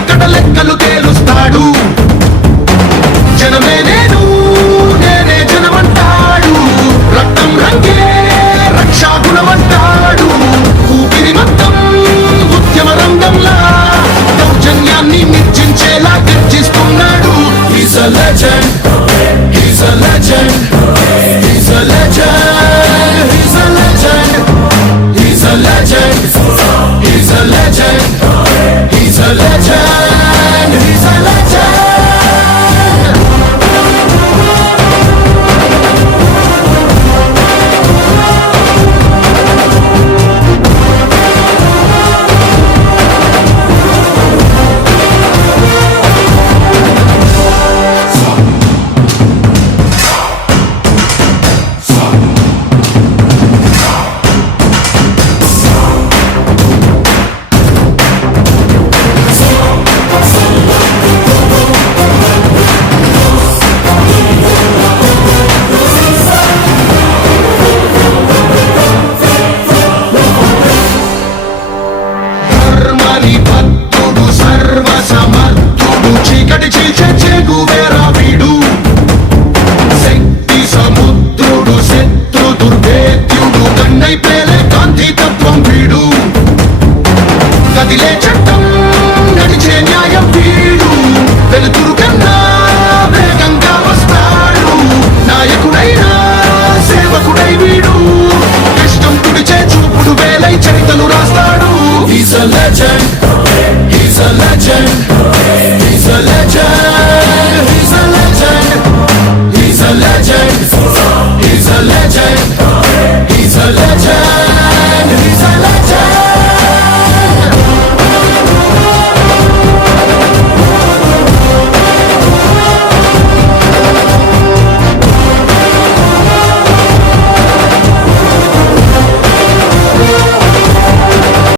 ఎక్కడ లెక్కలు తేలుస్తాడు జనమే నేను నేనే జనమంటాడు రక్తం రంగే రక్షా గుణమంటాడు ఊపిరి మొత్తం ఉద్యమ రంగంలా దౌర్జన్యాన్ని నిర్జించేలా గర్జిస్తున్నాడు is a legend is a legend is a legend He's a legend. He's a legend. He's a legend. He's a సర్వ సమర్థుడు చీకటి చీల్చే చెగువేరా వీడు. శక్తి సముద్రుడు శత్రు దుర్భేద్యుడు దండై పేలే గాంధీ తత్వం వీడు. కదిలే చట్టం నడిచే న్యాయం వీడు. వెలుతురు కన్నా వేగంగా వస్తాడు. నాయకుడైనా సేవకుడై వీడు. కష్టం తుడిచే చూపుడు వేలై చరితలు రాస్తాడు. Is a legend